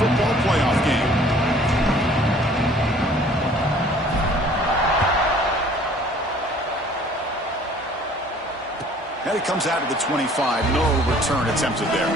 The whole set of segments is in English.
football playoff game. And it comes out of the 25. No return attempted there.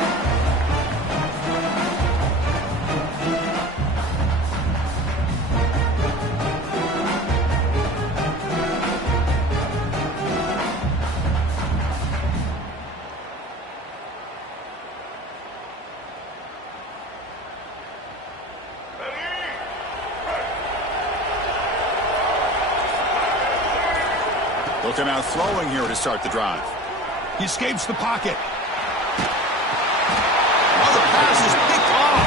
Looking out throwing here to start the drive. He escapes the pocket. Oh, the pass is picked off.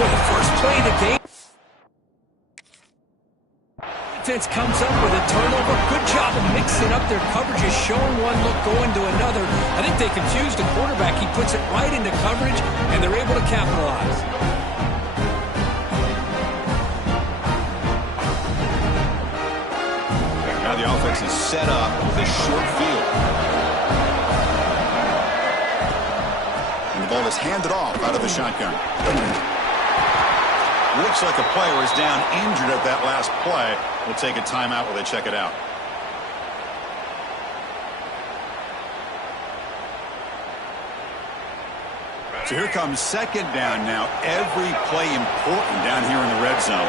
For the first play of the game. Defense comes up with a turnover. Good job of mixing up their coverages, showing one look, going to another. I think they confused the quarterback. He puts it right into coverage, and they're able to capitalize. The offense is set up with a short field. And the ball is handed off out of the shotgun. Looks like a player is down injured at that last play. We'll take a timeout while they check it out. So here comes second down now. Every play important down here in the red zone.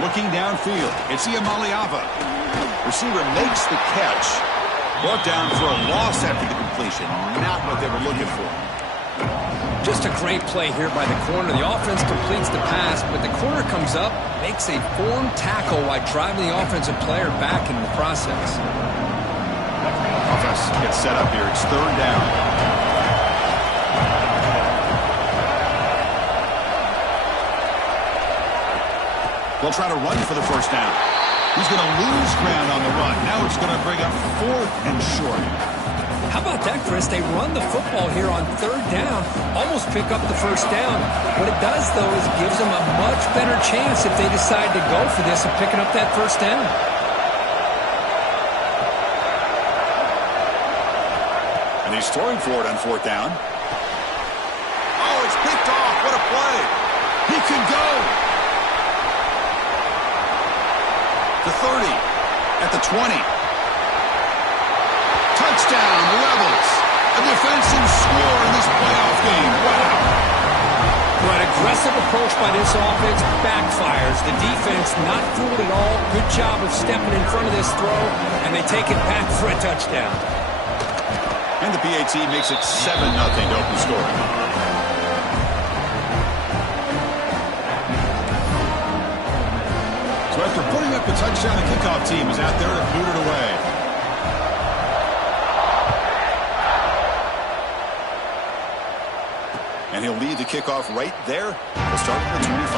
Looking downfield, it's Iamaleava. Receiver makes the catch. Brought down for a loss after the completion. Not what they were looking for. Just a great play here by the corner. The offense completes the pass, but the corner comes up, makes a formed tackle while driving the offensive player back in the process. Offense gets set up here. It's third down. They'll try to run for the first down. He's going to lose ground on the run. Now it's going to bring up fourth and short. How about that, Chris? They run the football here on third down, almost pick up the first down. What it does, though, is it gives them a much better chance if they decide to go for this of picking up that first down. And he's throwing for it on fourth down. Oh, it's picked off. What a play. He could go. The 30, at the 20. Touchdown, Rebels. A defensive score in this playoff game. Wow. Well, an aggressive approach by this offense backfires. The defense not fooled at all. Good job of stepping in front of this throw, and they take it back for a touchdown. And the PAT makes it 7-0 to open scoring. So after putting up the touchdown, the kickoff team is out there to boot it away. And he'll lead the kickoff right there. We'll start with the 25.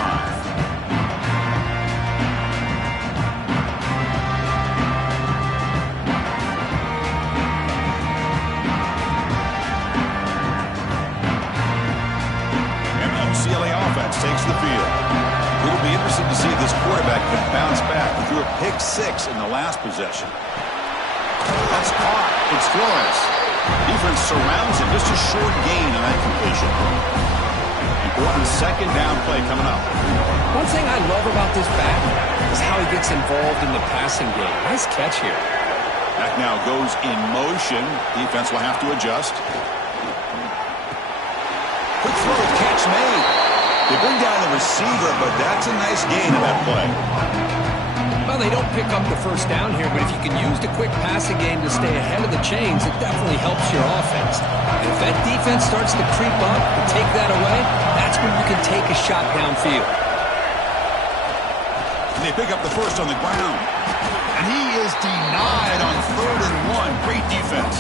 And the UCLA offense takes the field. It'll be interesting to see if this quarterback can bounce back. He threw a pick-6 in the last possession. That's caught. It's Flores. Defense surrounds him. Just a short gain on that completion. Important second down play coming up. One thing I love about this back is how he gets involved in the passing game. Nice catch here. Back now goes in motion. Defense will have to adjust. Quick throw, catch made. They bring down the receiver, but that's a nice gain in that play. Well, they don't pick up the first down here, but if you can use the quick passing game to stay ahead of the chains, it definitely helps your offense. And if that defense starts to creep up and take that away, that's when you can take a shot downfield. And they pick up the first on the ground. And he is denied on 3rd and 1. Great defense.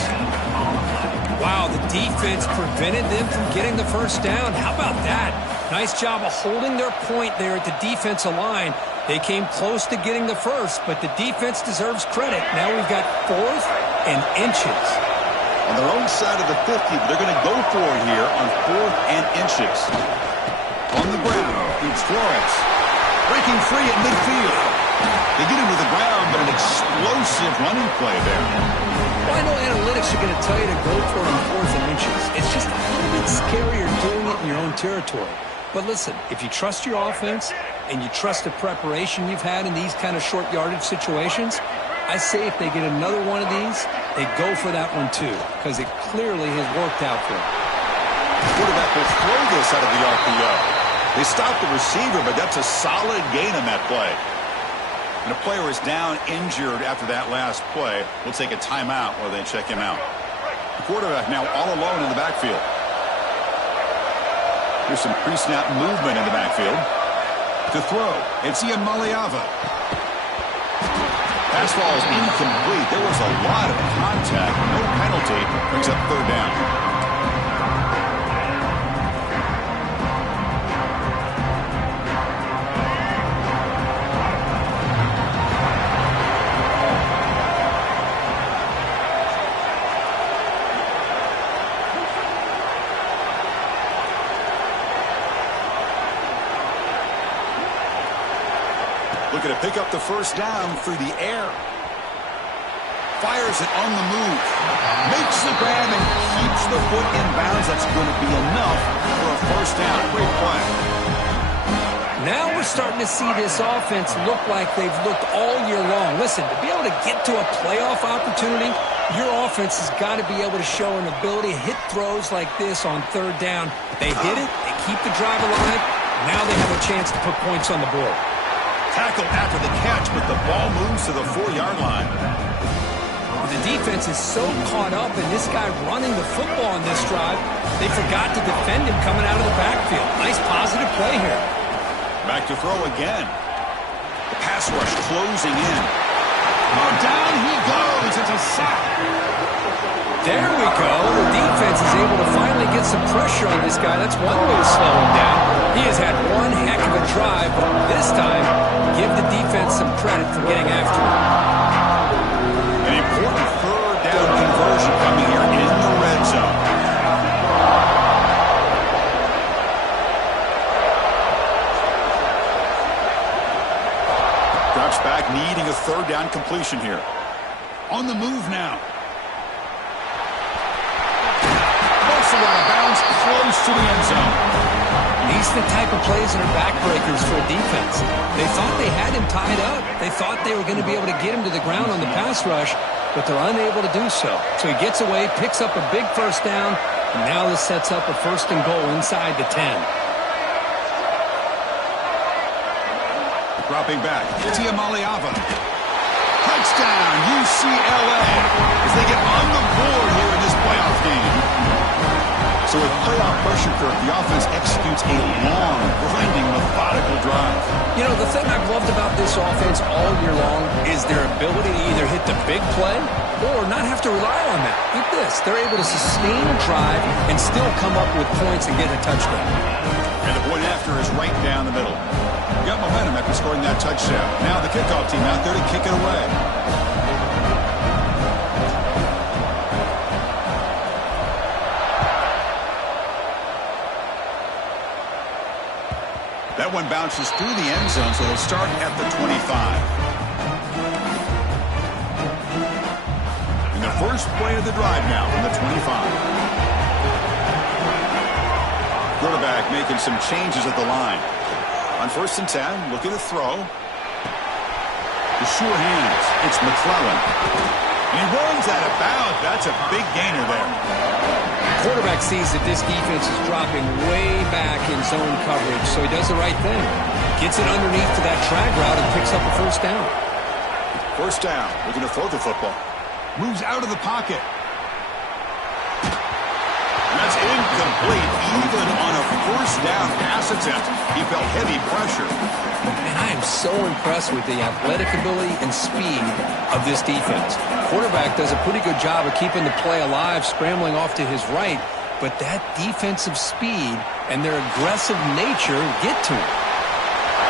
Wow, the defense prevented them from getting the first down. How about that? Nice job of holding their point there at the defensive line. They came close to getting the first, but the defense deserves credit. Now we've got 4th and inches. On their own side of the 50, but they're going to go for it here on 4th and inches. On the ground, it's Flores. Breaking free at midfield. They get him to the ground, but an explosive running play there. Well, I know analytics are going to tell you to go for it on 4th and inches. It's just a little bit scarier doing it in your own territory. But listen, if you trust your offense and you trust the preparation you've had in these kind of short yardage situations, I say if they get another one of these, they go for that one too, because it clearly has worked out for them. The quarterback will throw this out of the RPO. They stop the receiver, but that's a solid gain on that play. And a player is down injured after that last play. We'll take a timeout while they check him out. The quarterback now all alone in the backfield. Here's some pre-snap movement in the backfield. To throw, it's Maliava. Pass ball is incomplete. There was a lot of contact. No penalty. Brings up 3rd down. Looking to pick up the 1st down through the air. Fires it on the move. Makes the grab and keeps the foot in bounds. That's going to be enough for a 1st down. Great play. Now we're starting to see this offense look like they've looked all year long. Listen, to be able to get to a playoff opportunity, your offense has got to be able to show an ability to hit throws like this on 3rd down. They hit it. They keep the drive alive. Now they have a chance to put points on the board. Tackled after the catch, but the ball moves to the 4-yard line. The defense is so caught up in this guy running the football on this drive, they forgot to defend him coming out of the backfield. Nice positive play here. Back to throw again. The pass rush closing in. Oh, down he goes. It's a sack. There we go. The defense is able to finally get some pressure on this guy. That's one way to slow him down. He has had one heck of a drive, but this time, give the defense some credit for getting after him. An important 3rd down conversion coming here in the red zone. Drops back, needing a 3rd down completion here. On the move now. Out of bounds, close to the end zone. These are the type of plays that are backbreakers for a defense. They thought they had him tied up. They thought they were going to be able to get him to the ground on the pass rush, but they're unable to do so. So he gets away, picks up a big 1st down, and now this sets up a 1st and goal inside the 10. Dropping back, it's Maliava. Touchdown, UCLA, as they get on the board here in this playoff game. So with playoff pressure, Kirk, the offense executes a long, grinding, methodical drive. You know, the thing I've loved about this offense all year long is their ability to either hit the big play or not have to rely on that. Look at this. They're able to sustain a drive and still come up with points and get a touchdown. And the point after is right down the middle. Got momentum after scoring that touchdown. Now the kickoff team out there to kick it away. That one bounces through the end zone, so they'll start at the 25. And the first play of the drive now from the 25. Quarterback making some changes at the line. On 1st and 10, looking to throw. The sure hands. It's McClellan. And he runs out of bounds. That's a big gainer there. Quarterback sees that this defense is dropping way back in zone coverage, so he does the right thing. Gets it underneath to that drag route and picks up a 1st down. 1st down, looking to throw the football. Moves out of the pocket. And that's incomplete. Even on a 1st down pass attempt, he felt heavy pressure. And I am so impressed with the athletic ability and speed of this defense. Quarterback does a pretty good job of keeping the play alive, scrambling off to his right, but that defensive speed and their aggressive nature get to him.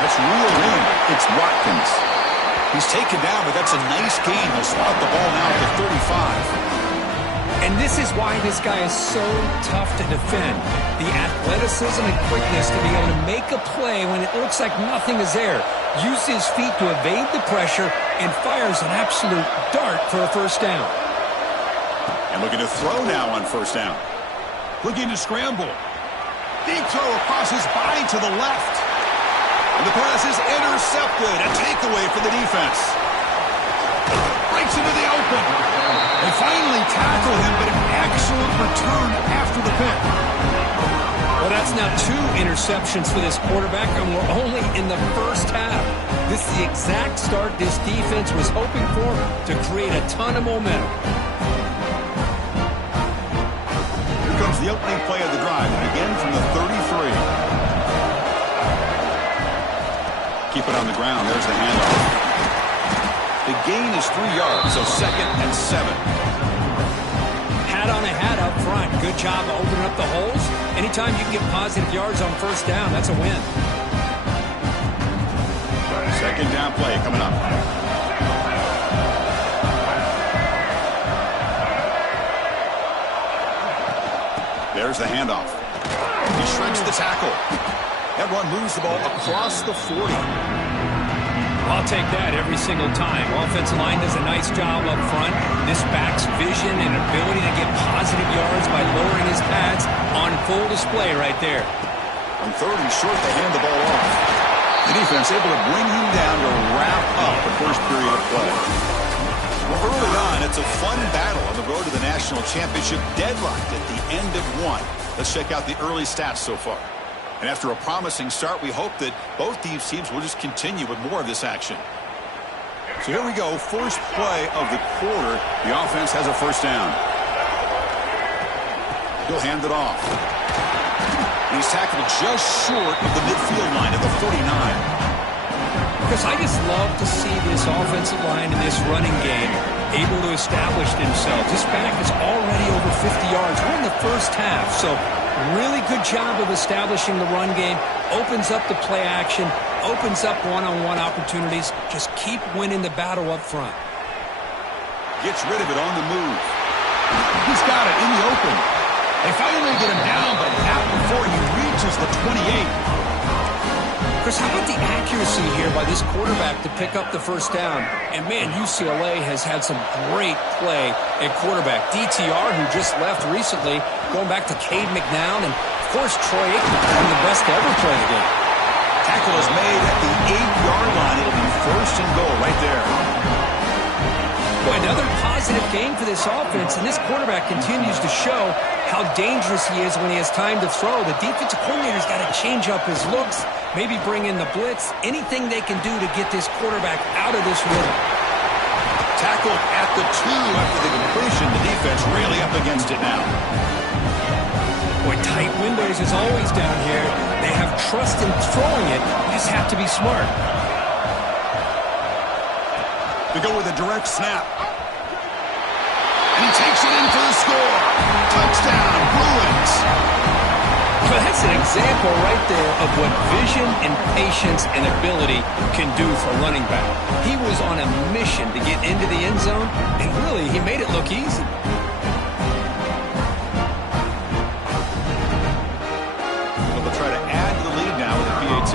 That's reeled in. It's Watkins. He's taken down, but that's a nice gain. He'll spot the ball now at the 35. And this is why this guy is so tough to defend. The athleticism and quickness to be able to make a play when it looks like nothing is there. Use his feet to evade the pressure and fires an absolute dart for a first down. And looking to throw now on first down. Looking to scramble. Deep throw across his body to the left. And the pass is intercepted. A takeaway for the defense. Breaks into the open. They finally tackle him, but an excellent return after the pick. Well, that's now 2 interceptions for this quarterback, and we're only in the first half. This is the exact start this defense was hoping for to create a ton of momentum. Here comes the opening play of the drive, and again from the 33. Keep it on the ground. There's the handoff. The gain is 3 yards, so 2nd and 7. Hat on a hat up front. Good job of opening up the holes. Anytime you can get positive yards on first down, that's a win. 2nd down play coming up. There's the handoff. He shrinks the tackle. That run moves the ball across the 40. I'll take that every single time. Offensive line does a nice job up front. This back's vision and ability to get positive yards by lowering his pads on full display right there. On 3rd and short, they hand the ball off. The defense able to bring him down to wrap up the first period of play. Well, early on, it's a fun battle on the road to the national championship, deadlocked at the end of 1. Let's check out the early stats so far. And after a promising start, we hope that both these teams will just continue with more of this action. So here we go, first play of the quarter. The offense has a first down. He'll hand it off. And he's tackled just short of the midfield line at the 49. Because I just love to see this offensive line in this running game able to establish themselves. This back is already over 50 yards. We're in the first half, so really good job of establishing the run game. Opens up the play action, opens up one-on-one opportunities. Just keep winning the battle up front. Gets rid of it on the move. He's got it in the open. They finally get him down, but not before he reaches the 28. Chris, how about the accuracy here by this quarterback to pick up the first down? And, man, UCLA has had some great play at quarterback. DTR, who just left recently, going back to Cade McNown, and, of course, Troy Aikman, one of the best to ever play the game. Tackle is made at the 8-yard line. It'll be 1st and goal right there. Boy, another positive game for this offense, and this quarterback continues to show how dangerous he is when he has time to throw. The defensive coordinator's got to change up his looks, maybe bring in the blitz, anything they can do to get this quarterback out of this rhythm. Tackled at the 2 after the completion. The defense really up against it now. Boy, tight windows is always down here. They have trust in throwing it. You just have to be smart. They go with a direct snap. And he takes it in for the score. Touchdown, Bruins. Well, that's an example right there of what vision and patience and ability can do for a running back. He was on a mission to get into the end zone, and really, he made it look easy. They'll try to add to the lead now with a PAT.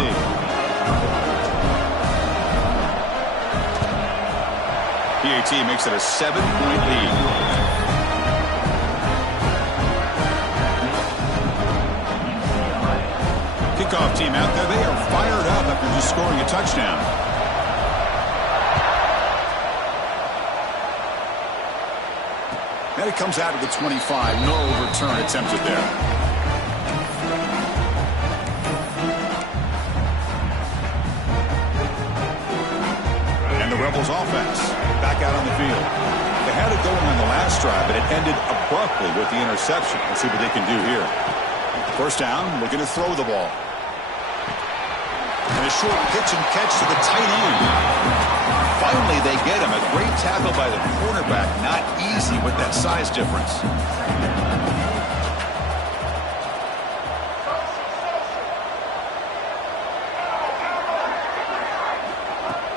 PAT makes it a 7-point lead. Kickoff team out there. They are fired up after just scoring a touchdown. And it comes out to the 25. No return attempted there. And the Rebels offense back out on the field. They had it going on the last drive, but it ended abruptly with the interception. Let's see what they can do here. First down, looking to throw the ball. And a short pitch and catch to the tight end. Finally, they get him. A great tackle by the cornerback. Not easy with that size difference.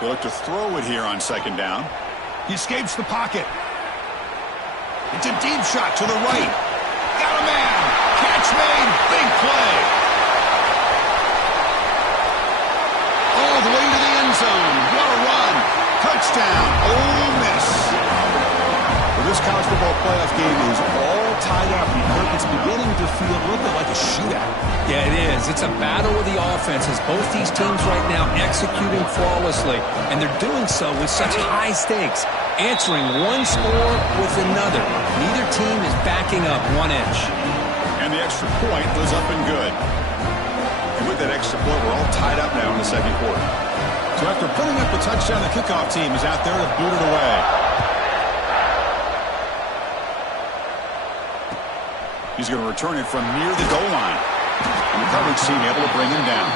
They look to throw it here on 2nd down. He escapes the pocket. It's a deep shot to the right. Got a man. Catch made. Big play. All the way to the end zone. What a run. Touchdown. Ole Miss. Well, this college football playoff game is all tied up. It's beginning to feel a little bit like a shootout. Yeah, it is. It's a battle of the offenses. Both these teams right now executing flawlessly, and they're doing so with such high stakes, answering one score with another. Neither team is backing up 1 inch. And the extra point was up and good. And with that extra point, we're all tied up now in the second quarter. So after putting up a touchdown, the kickoff team is out there to boot it away. He's going to return it from near the goal line. And the coverage team able to bring him down.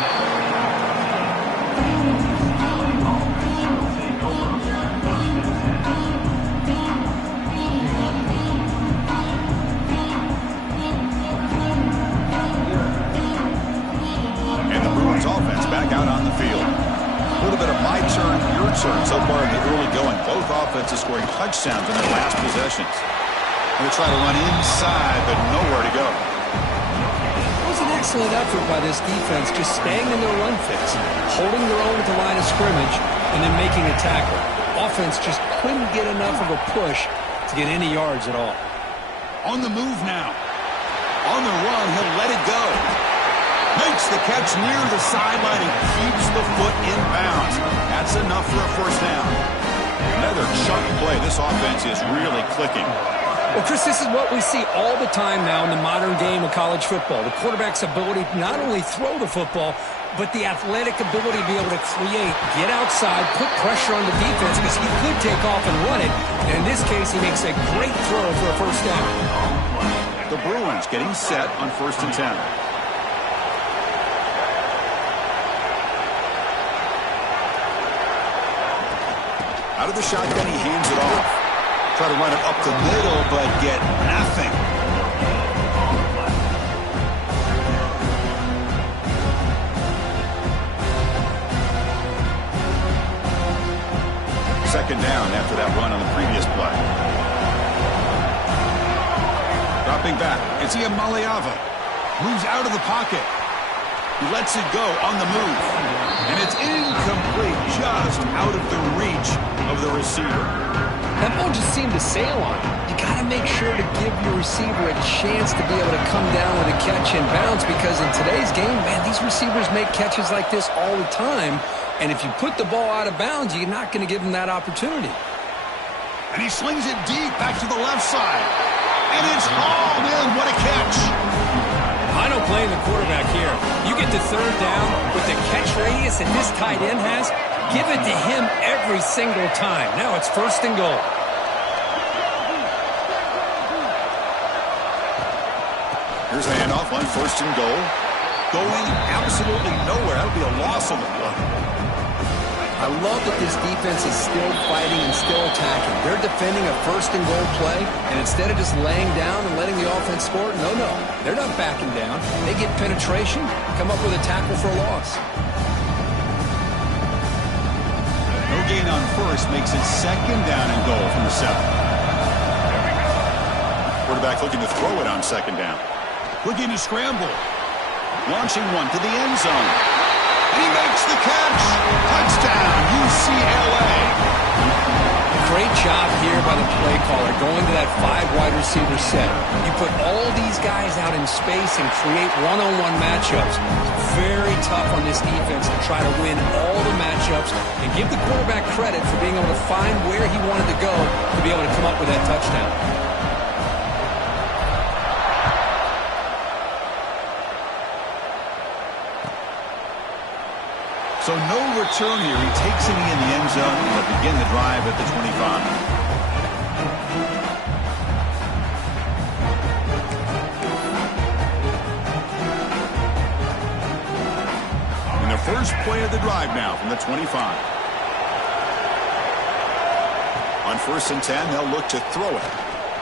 And the Bruins offense back out on the field. A little bit of my turn, your turn so far in the early going. Both offenses scoring touchdowns in their last possessions. Going to try to run inside, but nowhere to go. It was an excellent effort by this defense, just staying in their run fix, holding their own at the line of scrimmage, and then making a tackle. Offense just couldn't get enough of a push to get any yards at all. On the move now. On the run, he'll let it go. Makes the catch near the sideline and keeps the foot in bounds. That's enough for a first down. Another chunk play. This offense is really clicking. Well, Chris, this is what we see all the time now in the modern game of college football. The quarterback's ability to not only throw the football, but the athletic ability to be able to create, get outside, put pressure on the defense because he could take off and run it. And in this case, he makes a great throw for a first down. The Bruins getting set on 1st and 10. Out of the shotgun, he hands it off. Try to run it up the middle, but get nothing. Second down after that run on the previous play. Dropping back, it's Iamaleava. Moves out of the pocket. He lets it go on the move. And it's incomplete, just out of the reach of the receiver. That ball just seemed to sail on him. You got to make sure to give your receiver a chance to be able to come down with a catch and bounce because in today's game, man, these receivers make catches like this all the time. And if you put the ball out of bounds, you're not going to give them that opportunity. And he slings it deep back to the left side. And it's hauled in. What a catch. I don't blame the quarterback here. You get to third down with the catch radius that this tight end has, give it to him every single time. Now it's 1st and goal. Here's the handoff on 1st and goal. Going absolutely nowhere. That'll be a loss on the play. I love that this defense is still fighting and still attacking. They're defending a 1st and goal play, and instead of just laying down and letting the offense score, no, they're not backing down. They get penetration, come up with a tackle for a loss. No gain on 1st makes it 2nd down and goal from the 7. Quarterback looking to throw it on 2nd down. Looking to scramble. Launching one to the end zone. And he makes the catch. Touchdown, UCLA. Great job here by the play caller, going to that 5 wide receiver set. You put all these guys out in space and create one-on-one matchups. Very tough on this defense to try to win all the matchups and give the quarterback credit for being able to find where he wanted to go to be able to come up with that touchdown. So no return here. He takes it in the end zone and will begin the drive at the 25. And the first play of the drive now from the 25. On 1st and 10, they'll look to throw it.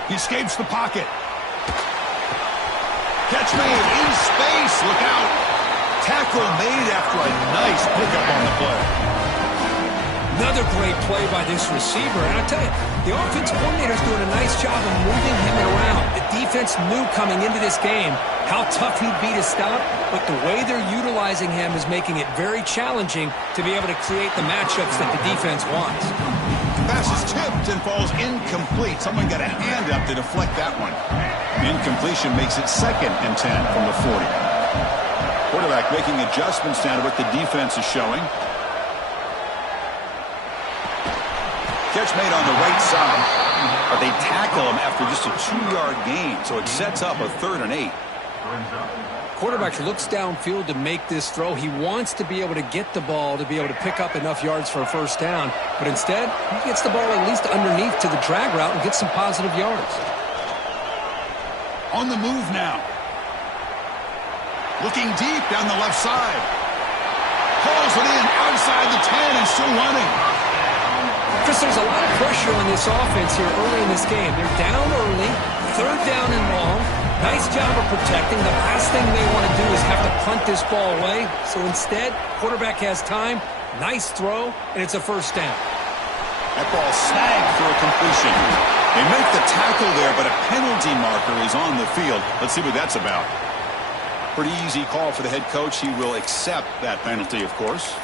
He escapes the pocket. Catch made in space. Look out. Tackle made after a nice pickup on the play. Another great play by this receiver. And I tell you, the offense coordinator's doing a nice job of moving him around. The defense knew coming into this game how tough he'd be to stop, but the way they're utilizing him is making it very challenging to be able to create the matchups that the defense wants. Pass is tipped and falls incomplete. Someone got a hand up to deflect that one. The incompletion makes it 2nd and 10 from the 40. Quarterback making adjustments now to what the defense is showing. Catch made on the right side, but they tackle him after just a 2-yard gain, so it sets up a 3rd and 8. Quarterback looks downfield to make this throw. He wants to be able to get the ball to be able to pick up enough yards for a first down, but instead, he gets the ball at least underneath to the drag route and gets some positive yards. On the move now. Looking deep down the left side. Pulls it in outside the 10 and still running. Chris, there's a lot of pressure on this offense here early in this game. They're down early, 3rd down and long. Nice job of protecting. The last thing they want to do is have to punt this ball away. So instead, quarterback has time, nice throw, and it's a first down. That ball snagged for a completion. They make the tackle there, but a penalty marker is on the field. Let's see what that's about. Pretty easy call for the head coach. He will accept that penalty, of course.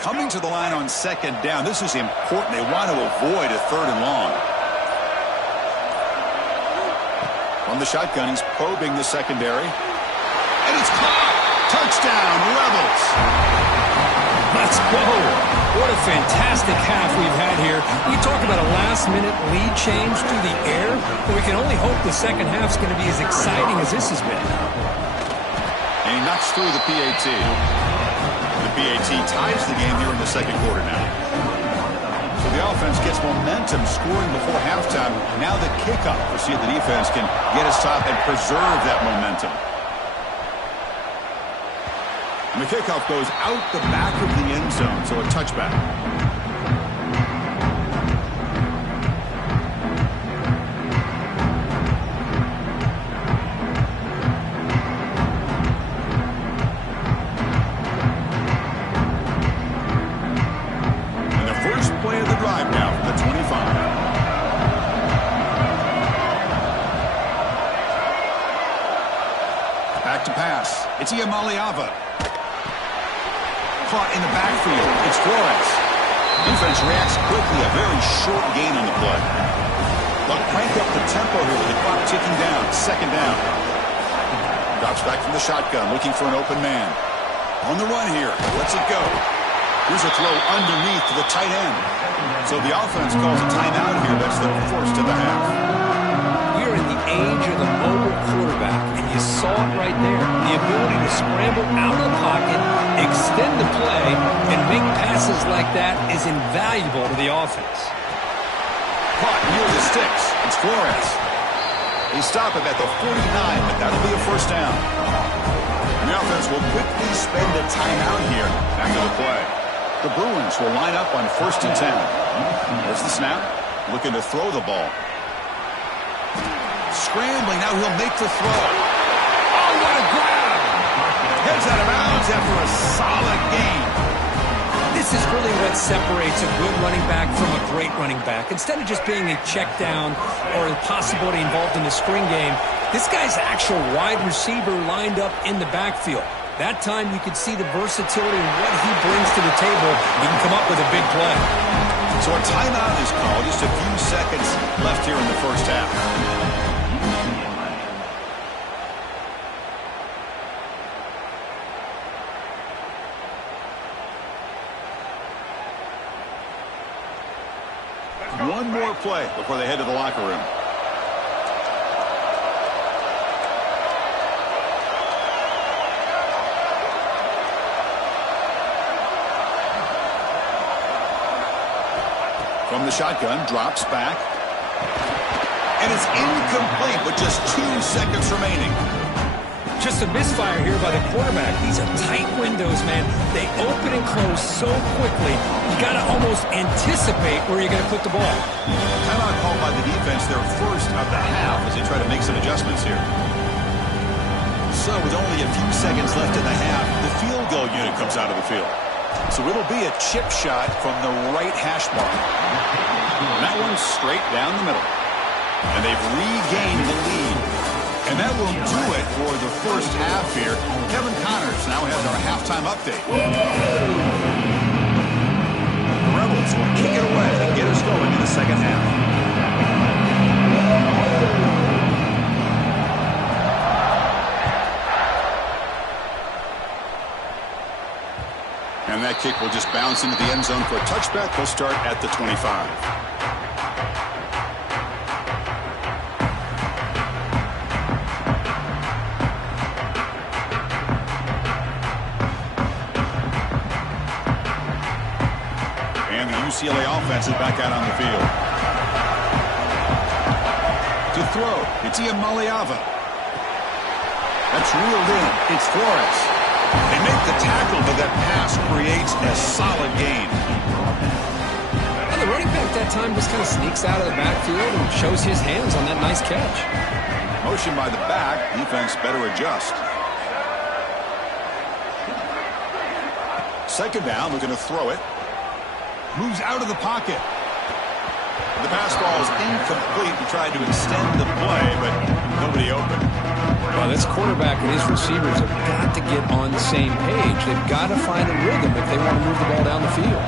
Coming to the line on 2nd down. This is important. They want to avoid a 3rd and long. From the shotgun, he's probing the secondary. And it's caught. Touchdown, Rebels. Let's go. What a fantastic half we've had here. We talk about a last-minute lead change through the air, but we can only hope the second half's going to be as exciting as this has been. And he knocks through the PAT. The PAT ties the game here in the 2nd quarter now. So the offense gets momentum scoring before halftime. Now the kickoff to see if the defense can get a stop and preserve that momentum. And the kickoff goes out the back of the end zone, so a touchback. It's Iamaliava. Caught in the backfield. It's Flores. Defense reacts quickly. A very short gain on the play. They'll crank up the tempo here with the clock ticking down. 2nd down. Drops back from the shotgun, looking for an open man. On the run here. Lets it go. Here's a throw underneath to the tight end. So the offense calls a timeout here. That's the 1st of the half. We're in the age of the mobile quarterback, and you saw it right there. The ability to scramble out of the pocket, extend the play, and make passes like that is invaluable to the offense. Caught near the sticks. It's Flores. They stop him at the 49, but that'll be a first down. And the offense will quickly spend a timeout here after the play. The Bruins will line up on 1st and 10. There's the snap. Looking to throw the ball. Scrambling, now he'll make the throw. Oh, what a grab! Heads out of bounds after a solid gain. This is really what separates a good running back from a great running back. Instead of just being a check down or a possibility involved in the screen game, this guy's actual wide receiver lined up in the backfield. That time you could see the versatility and what he brings to the table. He can come up with a big play. So a timeout is called. Just a few seconds left here in the first half. One more play before they head to the locker room. From the shotgun, drops back. And it's incomplete with just 2 seconds remaining. Just a misfire here by the quarterback. These are tight windows, man. They open and close so quickly. You got to almost anticipate where you're going to put the ball. Timeout called by the defense, their first of the half, as they try to make some adjustments here. So with only a few seconds left in the half, the field goal unit comes out of the field. So it'll be a chip shot from the right hash mark. And that one's straight down the middle. And they've regained the lead. And that will do it for the first half here. Kevin Connors now has our halftime update. The Rebels will kick it away and get us going in the second half. And that kick will just bounce into the end zone for a touchback. They'll start at the 25. And the UCLA offense is back out on the field. To throw, it's Iamaleava. That's reeled in. It's Flores. They make the tackle, but that pass creates a solid gain. And the running back that time just kind of sneaks out of the backfield and shows his hands on that nice catch. Motion by the back. Defense better adjust. Second down, looking to throw it. Moves out of the pocket. The pass ball is incomplete. He tried to extend the play, but nobody open. Well, this quarterback and his receivers have got to get on the same page. They've got to find a rhythm if they want to move the ball down the field.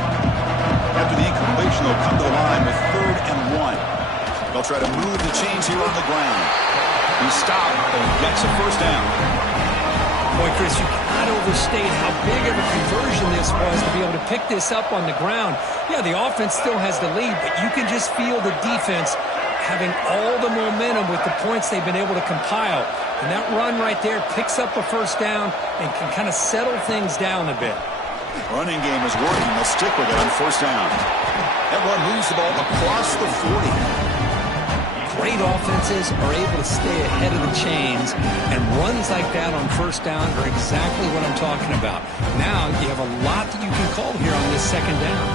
After the incompletion, they'll come to the line with 3rd and 1. They'll try to move the chains here on the ground. He stopped and gets a first down. Boy, Chris, you cannot overstate how big of a conversion this was to be able to pick this up on the ground. Yeah, the offense still has the lead, but you can just feel the defense having all the momentum with the points they've been able to compile. And that run right there picks up a first down and can kind of settle things down a bit. Running game is working. They'll stick with it on first down. That run moves the ball across the 40. Great offenses are able to stay ahead of the chains, and runs like that on first down are exactly what I'm talking about. Now you have a lot that you can call here on this second down.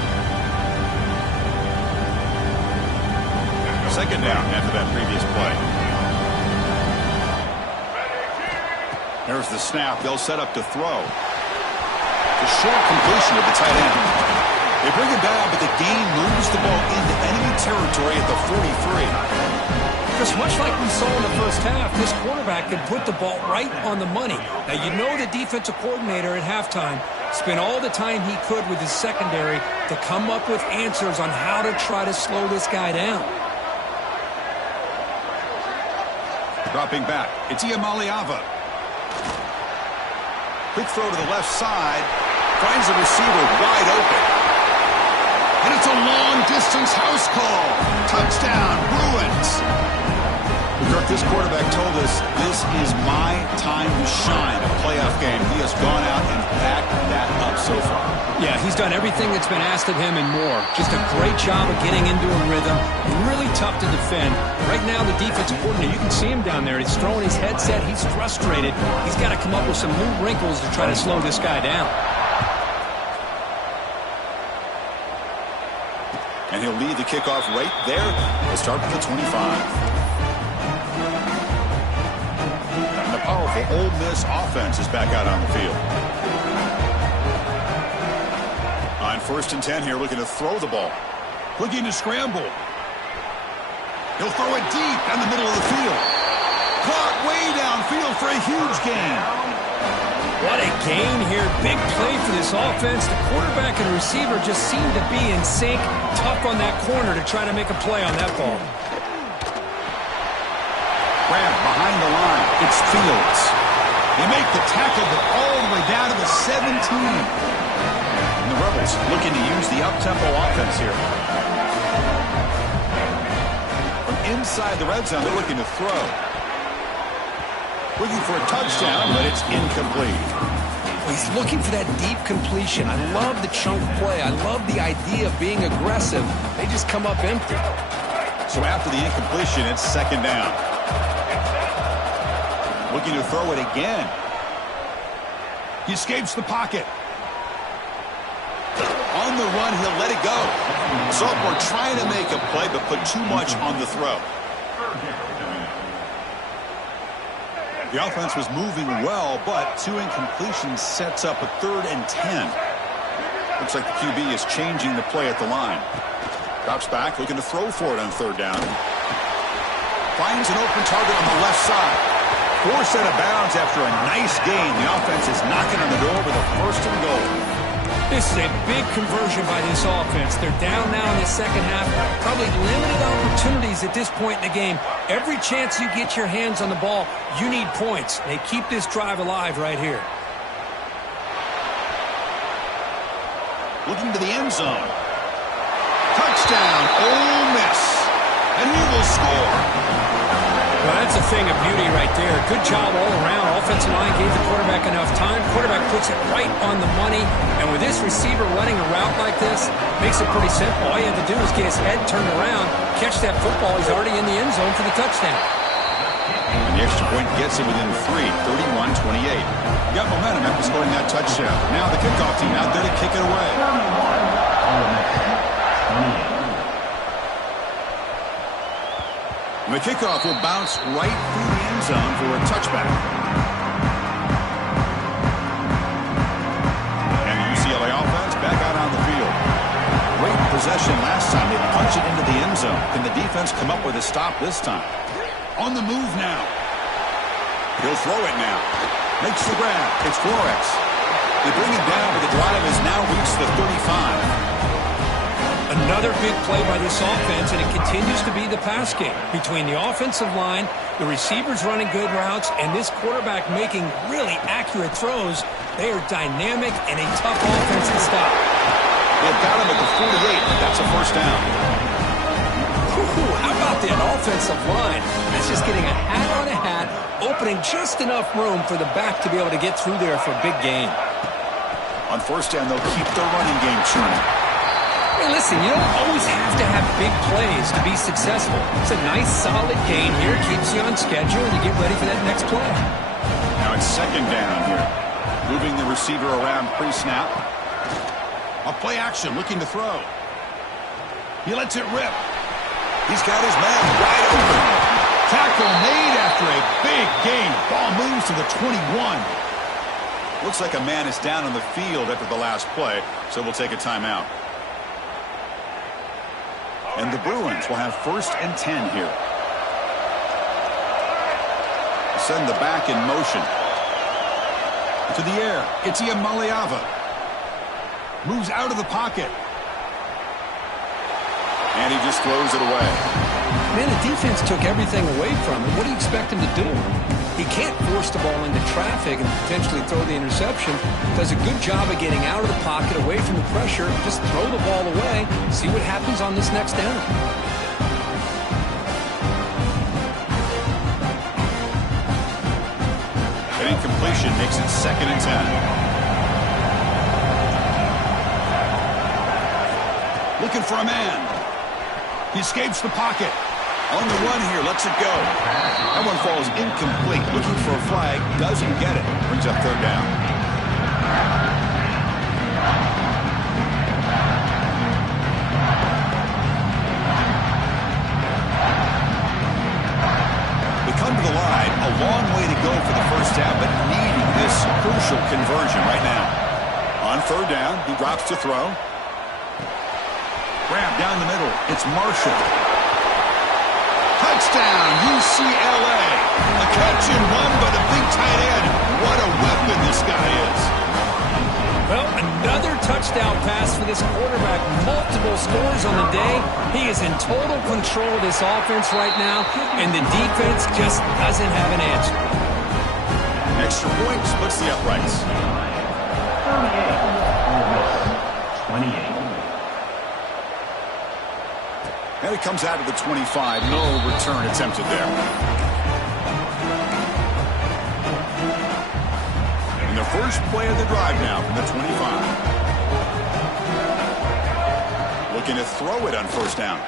Second down after that previous play. There's the snap. They'll set up to throw. The short completion of the tight end. They bring it down, but the gain moves the ball into enemy territory at the 43. Because much like we saw in the first half, this quarterback can put the ball right on the money. Now, you know the defensive coordinator at halftime spent all the time he could with his secondary to come up with answers on how to try to slow this guy down. Dropping back, it's Iamaleava. Quick throw to the left side. Finds the receiver wide open. And it's a long-distance house call. Touchdown, Bruins. Kirk, this quarterback told us this is my time to shine, a playoff game. He has gone out and backed that up so far. Yeah, he's done everything that's been asked of him and more. Just a great job of getting into a rhythm. Really tough to defend. Right now, the defensive coordinator, you can see him down there. He's throwing his headset. He's frustrated. He's got to come up with some new wrinkles to try to slow this guy down. And he'll lead the kickoff right there. We'll start with the 25. The powerful Ole Miss offense is back out on the field. On 1st and 10 here, looking to throw the ball. Looking to scramble. He'll throw it deep down the middle of the field. Caught way downfield for a huge gain. What a gain here. Big play for this offense. The quarterback and receiver just seem to be in sync. Tough on that corner to try to make a play on that ball. Grab behind the line. It's Fields. They make the tackle, but all the way down to the 17. And the Rebels looking to use the up-tempo offense here. From inside the red zone, they're looking to throw. Looking for a touchdown, but it's incomplete. He's looking for that deep completion. I love the chunk play. I love the idea of being aggressive. They just come up empty. So after the incompletion, it's second down. Looking to throw it again. He escapes the pocket. On the run, he'll let it go. Sophomore trying to make a play, but put too much on the throw. The offense was moving well, but 2 incompletions sets up a 3rd and 10. Looks like the QB is changing the play at the line. Drops back, looking to throw for it on 3rd down. Finds an open target on the left side. Forced out of bounds after a nice gain. The offense is knocking on the door with a 1st and goal. This is a big conversion by this offense. They're down now in the second half. Probably limited opportunities at this point in the game. Every chance you get your hands on the ball, you need points. They keep this drive alive right here. Looking to the end zone. Touchdown, Ole Miss. And he will score. Well, that's a thing of beauty right there. Good job all around. Offensive line gave the quarterback enough time. Quarterback puts it right on the money. And with this receiver running a route like this, makes it pretty simple. All you have to do is get his head turned around, catch that football. He's already in the end zone for the touchdown. And the extra point gets him within 3, 31-28. Got momentum after scoring that touchdown. Now the kickoff team out there to kick it away. The kickoff will bounce right through the end zone for a touchback. And the UCLA offense back out on the field. Great possession last time. They punch it into the end zone. Can the defense come up with a stop this time? On the move now. He'll throw it now. Makes the grab. It's Flores. They bring it down, but the drive has now reached the 35. Another big play by this offense, and it continues to be the pass game. Between the offensive line, the receivers running good routes, and this quarterback making really accurate throws, they are dynamic and a tough offense to stop. They've got him at the 48, but that's a 1st down. How about that offensive line? That's just getting a hat on a hat, opening just enough room for the back to be able to get through there for a big gain. On 1st down, they'll keep the running game churning. Hey, listen, you don't always have to have big plays to be successful. It's a nice, solid gain here. Keeps you on schedule, and you get ready for that next play. Now it's 2nd down here. Moving the receiver around pre-snap. A play action, looking to throw. He lets it rip. He's got his man wide open. Tackle made after a big gain. Ball moves to the 21. Looks like a man is down on the field after the last play, so we'll take a timeout. And the Bruins will have 1st and 10 here. Send the back in motion. To the air. It's Iamaleava. Moves out of the pocket. And he just throws it away. Man, the defense took everything away from him. What do you expect him to do? He can't force the ball into traffic and potentially throw the interception. Does a good job of getting out of the pocket, away from the pressure. Just throw the ball away. See what happens on this next down. An incompletion makes it 2nd and 10. Looking for a man. He escapes the pocket. On the run here, lets it go. That one falls incomplete. Looking for a flag, doesn't get it. Brings up 3rd down. They come to the line, a long way to go for the 1st down, but needing this crucial conversion right now. On 3rd down, he drops to throw. Grab down the middle. It's Marshall. Touchdown, UCLA. A catch and run by the big tight end. What a weapon this guy is. Well, another touchdown pass for this quarterback. Multiple scores on the day. He is in total control of this offense right now, and the defense just doesn't have an answer. Extra point splits the uprights. 28. And it comes out of the 25. No return attempted there. And the first play of the drive now from the 25. Looking to throw it on 1st down.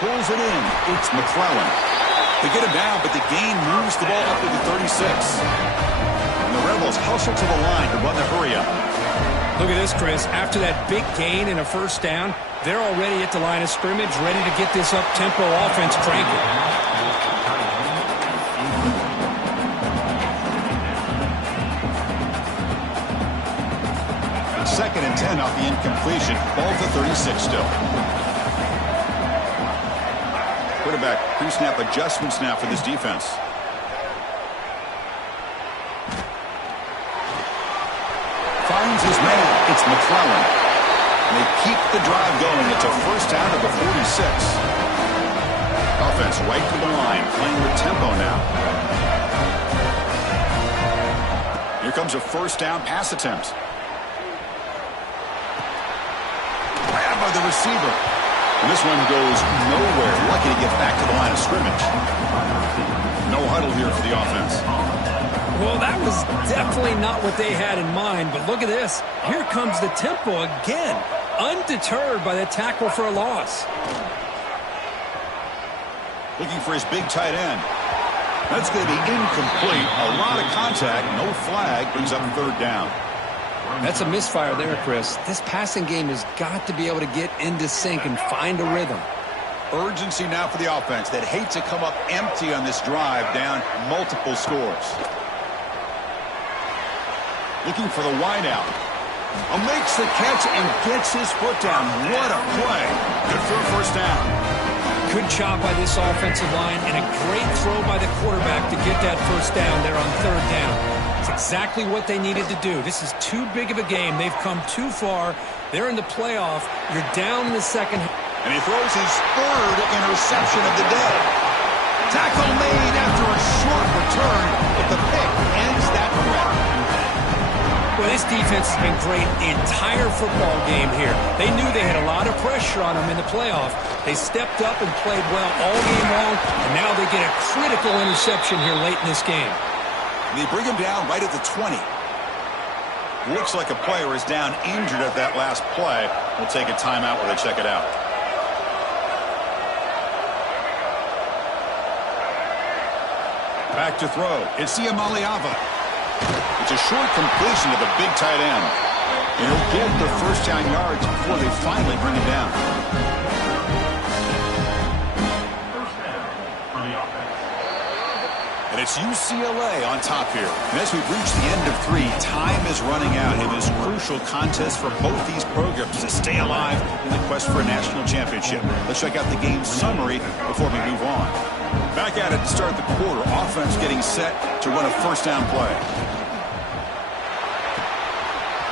Pulls it in. It's McClellan. They get him down, but the gain moves the ball up to the 36. And the Rebels hustle to the line to run the hurry up. Look at this, Chris. After that big gain and a 1st down, they're already at the line of scrimmage, ready to get this up-tempo offense cranking. 2nd and 10 off the incompletion. Ball to 36 still. Quarterback pre-snap adjustments now for this defense. Finds his man. It's McClellan. They keep the drive going. It's a first down at the 46. Offense right to the line, playing with tempo now. Here comes a first down pass attempt. Grabbed by the receiver. And this one goes nowhere. Lucky to get back to the line of scrimmage. No huddle here for the offense. Well, that was definitely not what they had in mind, but look at this. Here comes the tempo again, undeterred by the tackle for a loss. Looking for his big tight end. That's going to be incomplete. A lot of contact, no flag, brings up 3rd down. That's a misfire there, Chris. This passing game has got to be able to get into sync and find a rhythm. Urgency now for the offense that hates to come up empty on this drive, down multiple scores. Looking for the wideout. Makes the catch and gets his foot down. What a play. Good for a first down. Good job by this offensive line and a great throw by the quarterback to get that first down there on 3rd down. It's exactly what they needed to do. This is too big of a game. They've come too far. They're in the playoff. You're down in the second. And he throws his 3rd interception of the day. Tackle made after a short return, but the pick ends that threat. Well, this defense has been great the entire football game here. They knew they had a lot of pressure on them in the playoff. They stepped up and played well all game long, and now they get a critical interception here late in this game. They bring him down right at the 20. Looks like a player is down injured at that last play. We'll take a timeout while they check it out. Back to throw. It's Iamaleava. It's a short completion to the big tight end. And he'll get the first down yards before they finally bring him down. And it's UCLA on top here. And as we've reached the end of 3, time is running out in this crucial contest for both these programs to stay alive in the quest for a national championship. Let's check out the game summary before we move on. Back at it to start the quarter. Offense getting set to run a first down play.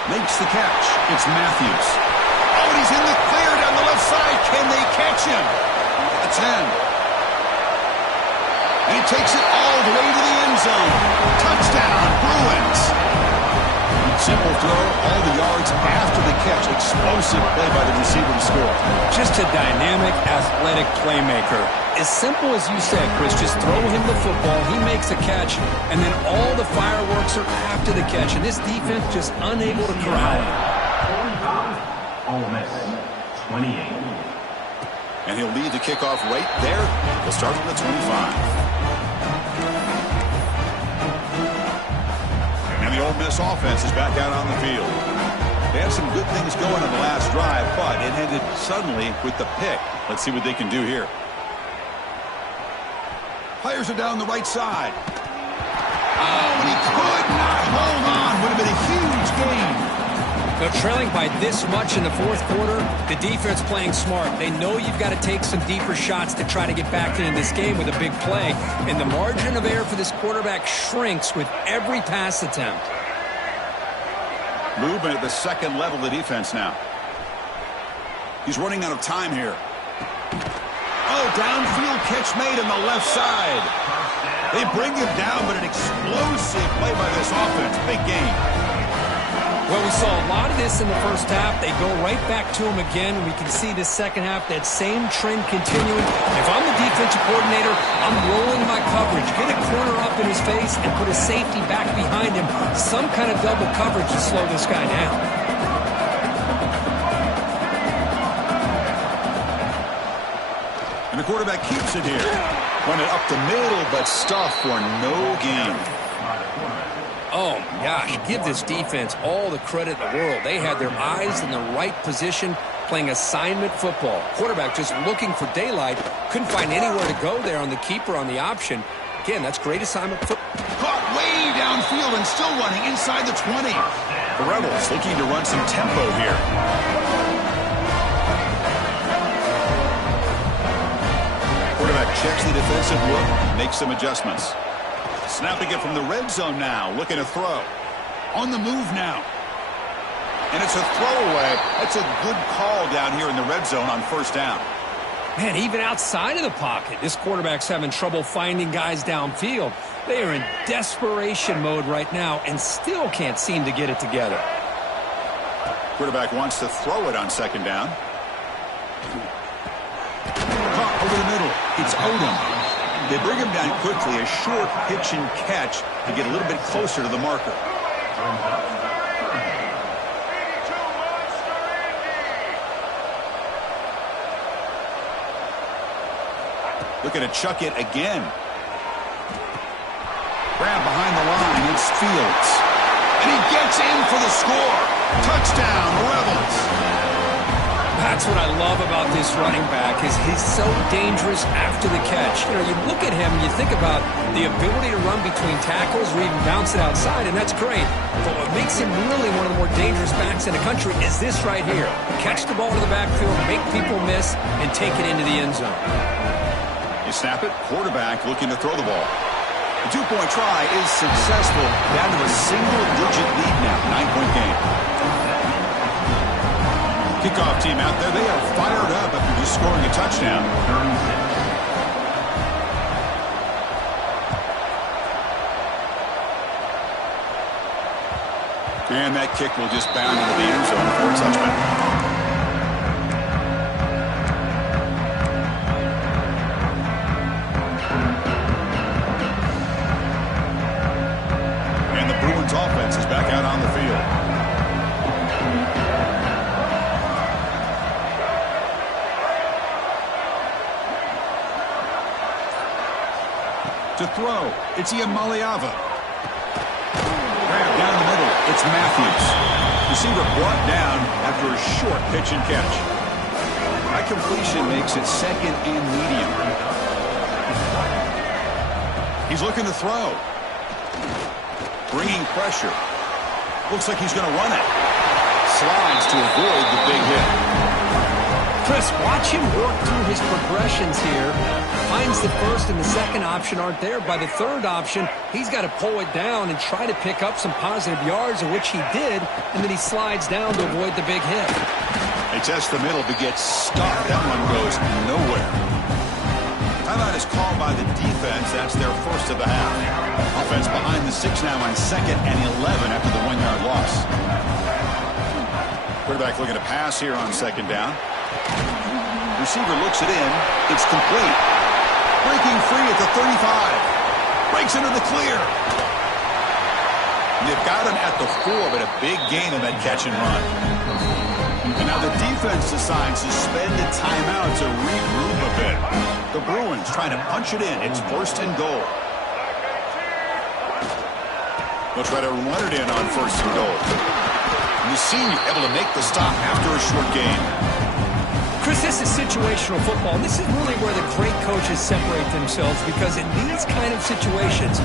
Makes the catch. It's Matthews. Oh, and he's in the clear down the left side. Can they catch him? The 10. And he takes it all the way to the end zone. Touchdown, Bruins. Simple throw, all the yards after the catch. Explosive play by the receiver to score. Just a dynamic, athletic playmaker. As simple as you said, Chris, just throw him the football, he makes a catch, and then all the fireworks are after the catch. And this defense just unable to corral it. OLEMISS, 28. And he'll lead the kickoff right there. He'll start from the 25. And the Ole Miss offense is back out on the field. They had some good things going on the last drive, but it ended suddenly with the pick. Let's see what they can do here. Players are down the right side. Oh, and he could not hold on. Would have been a huge game. Now, trailing by this much in the 4th quarter, the defense playing smart. They know you've got to take some deeper shots to try to get back into this game with a big play. And the margin of error for this quarterback shrinks with every pass attempt. Movement at the second level of the defense now. He's running out of time here. Oh, downfield catch made on the left side. They bring him down, but an explosive play by this offense. Big game. Well, we saw a lot of this in the first half. They go right back to him again. We can see this second half, that same trend continuing. If I'm the defensive coordinator, I'm rolling my coverage. Get a corner up in his face and put a safety back behind him. Some kind of double coverage to slow this guy down. And the quarterback keeps it here. Run it up the middle, but stuffed for no gain. Oh, gosh, give this defense all the credit in the world. They had their eyes in the right position, playing assignment football. Quarterback just looking for daylight. Couldn't find anywhere to go there on the keeper on the option. Again, that's great assignment football. Caught way downfield and and still running inside the 20. The Rebels looking to run some tempo here. Quarterback checks the defensive look, makes some adjustments. Snapping it from the red zone now, looking to throw. On the move now. And it's a throwaway. That's a good call down here in the red zone on first down. Man, even outside of the pocket, this quarterback's having trouble finding guys downfield. They are in desperation mode right now and still can't seem to get it together. Quarterback wants to throw it on second down. Caught over the middle. It's Odom. They bring him down quickly. A short pitch and catch to get a little bit closer to the marker. Looking to chuck it again. Grab behind the line. It's Fields. And he gets in for the score. Touchdown, Rebels. That's what I love about this running back is he's so dangerous after the catch. You know, you look at him and you think about the ability to run between tackles or even bounce it outside, and that's great. But what makes him really one of the more dangerous backs in the country is this right here. Catch the ball to the backfield, make people miss, and take it into the end zone. You snap it, quarterback looking to throw the ball. The two-point try is successful, down to a single-digit lead now, 9-point game. Kickoff team out there, they are fired up after just scoring a touchdown. And that kick will just bound into the end zone for a touchdown. Offense is back out on the field. To throw, it's Iamaleava. Grab down the middle, it's Matthews. Receiver brought down after a short pitch and catch. That completion makes it second and medium. He's looking to throw. Bringing pressure. Looks like he's going to run it. Slides to avoid the big hit. Chris, watch him work through his progressions here. Finds the first and the second option aren't there. By the third option, he's got to pull it down and try to pick up some positive yards, of which he did, and then he slides down to avoid the big hit. They test the middle, but gets stuck. That one goes nowhere. Timeout is called by the defense. That's their first of the half. Offense behind the 6 now on 2nd and 11 after the 1-yard loss. Quarterback looking to pass here on 2nd down. Receiver looks it in. It's complete. Breaking free at the 35. Breaks into the clear. And they've got him at the 4, but a big gain on that catch and run. And now the defense decides to spend a timeout to regroup a bit. The Bruins trying to punch it in. It's 1st and goal. They'll try to run it in on 1st and goal. And the senior able to make the stop after a short gain. Chris, this is situational football. This is really where the great coaches separate themselves, because in these kind of situations,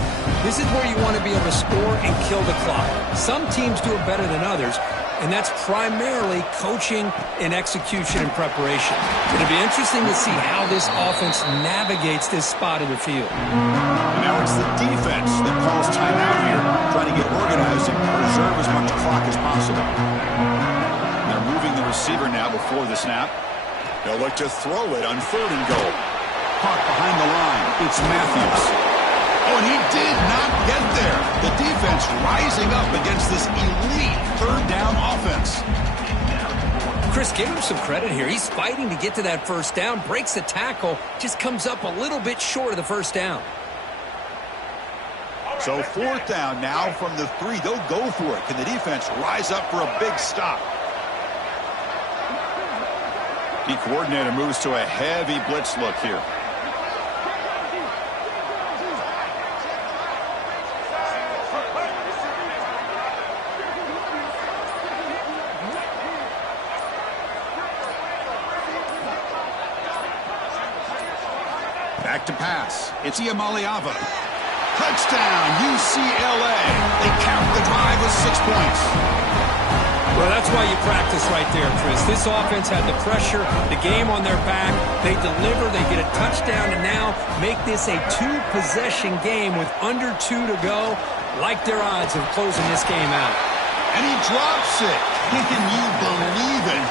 this is where you want to be able to score and kill the clock. Some teams do it better than others, and that's primarily coaching and execution and preparation. It'll be interesting to see how this offense navigates this spot of the field. And now it's the defense that calls timeout here, trying to get organized and preserve as much clock as possible. They're moving the receiver now before the snap. They'll look to throw it on 3rd and goal. Caught behind the line. It's Matthews. Oh, and he did not get there. The defense rising up against this elite 3rd down offense. Chris, give him some credit here. He's fighting to get to that 1st down, breaks the tackle, just comes up a little bit short of the 1st down. So 4th down now from the 3. They'll go for it. Can the defense rise up for a big stop? The coordinator moves to a heavy blitz look here. Back to pass. It's Iamaleava. Touchdown, UCLA. They count with 6 points. Well, that's why you practice right there, Chris. This offense had the pressure, the game on their back. They deliver, they get a touchdown, and now make this a 2-possession game with under 2 to go. Like their odds of closing this game out. And he drops it. Can you believe it?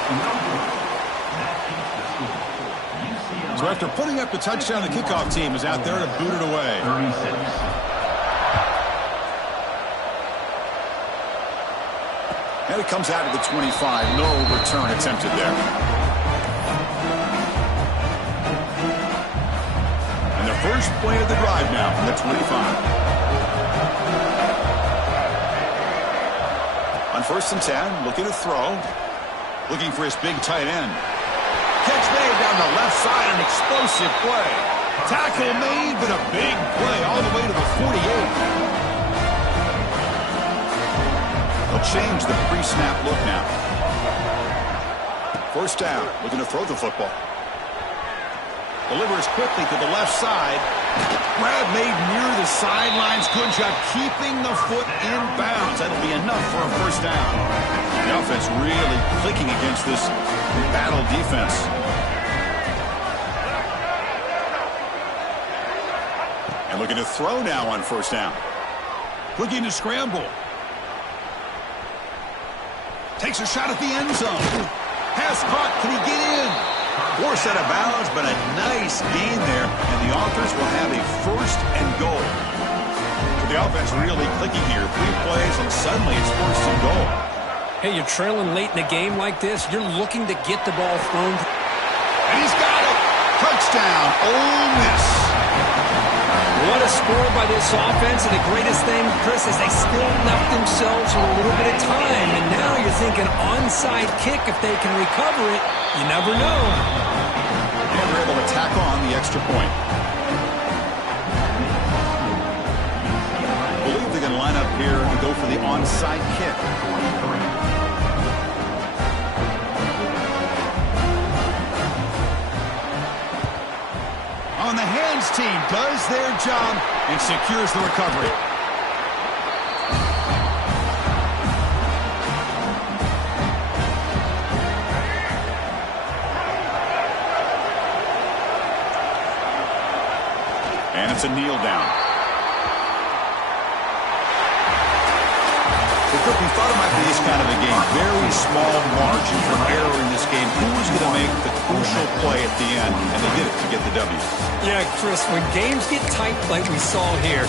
So after putting up the touchdown, the kickoff team is out there to boot it away. 36. And it comes out of the 25. No return attempted there. And the first play of the drive now from the 25. On 1st and 10, looking to throw. Looking for his big tight end. Catch made down the left side, an explosive play. Tackle made, but a big play all the way to the 48. They'll change the pre-snap look now. 1st down, looking to throw the football. Delivers quickly to the left side. Grab made near the sidelines. Good job keeping the foot in bounds. That'll be enough for a 1st down. The offense really clicking against this battle defense. And looking to throw now on 1st down. Looking to scramble. Takes a shot at the end zone. Pass caught. Can he get in? Forced out of bounds, but a nice gain there. And the Authors will have a 1st and goal. So the offense really clicking here. 3 plays, and suddenly it's 1st and goal. Hey, you're trailing late in a game like this. You're looking to get the ball thrown. And he's got it. Touchdown, Ole Miss. What a score by this offense. And the greatest thing, Chris, is they still left themselves with a little bit of time. And now you're thinking onside kick if they can recover it. You never know. And they're able to tack on the extra point. I believe they're going to line up here and go for the onside kick. On the hands team does their job and secures the recovery. And it's a kneel down. We thought it might be this kind of a game. Very small margin for error in this game. Who was going to make the crucial play at the end? And they did it to get the W. Yeah, Chris, when games get tight like we saw here,